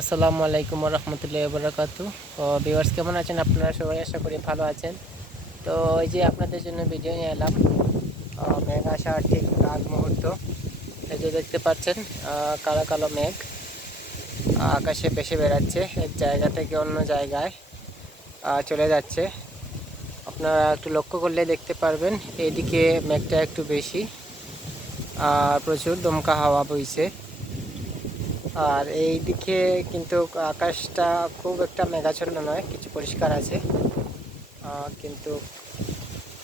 আসসালামু আলাইকুম রহমতুল্লাহ বরাকাতু তো ভিউয়ার্স, কেমন আছেন? আপনারা সবাই আশা করি ভালো আছেন। তো এই যে আপনাদের জন্য ভিডিও নিয়ে এলাম মেঘ আসার ঠিক আগ মুহূর্ত। এই যে দেখতে পাচ্ছেন কালো কালো মেঘ আকাশে ভেসে বেড়াচ্ছে, এক জায়গা থেকে অন্য জায়গায় চলে যাচ্ছে। আপনারা একটু লক্ষ্য করলে দেখতে পারবেন এইদিকে মেঘটা একটু বেশি আর প্রচুর দমকা হাওয়া বইছে। আর এই দিকে কিন্তু আকাশটা খুব একটা মেঘাচ্ছন্ন নয়, কিছু পরিষ্কার আছে। কিন্তু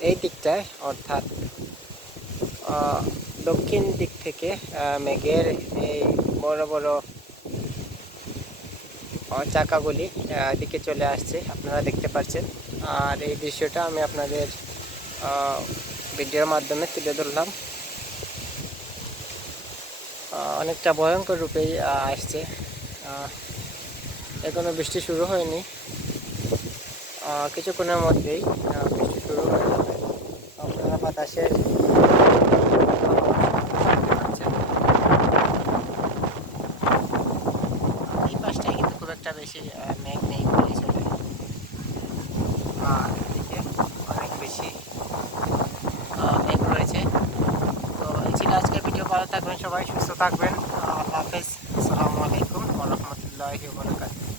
এই দিকটায় অর্থাৎ দক্ষিণ দিক থেকে মেঘের এই বড় বড় চাকাগুলি দিকে চলে আসছে, আপনারা দেখতে পাচ্ছেন। আর এই দৃশ্যটা আমি আপনাদের ভিডিওর মাধ্যমে তুলে ধরলাম। অনেকটা ভয়ঙ্কর রূপেই আসছে। এখনও এখনও বৃষ্টি শুরু হয়নি। কিছুক্ষণের মধ্যেই বৃষ্টি শুরু হয়ে যাবে। আপনারা বাতাসের এই পাশটায় কিন্তু খুব একটা বেশি আহ, মেঘ নেই বলেই চলে আর এদিকে অনেক বেশি আহ, মেঘ রয়েছে তো এই ছিল আজকের ভিডিও ভালো থাকবেন সবাই সুস্থ থাকবেন। আল্লাহ হাফেজ। আসসালামু আলাইকুম ওরহমতুল্লাহি ওবরাকাতুহু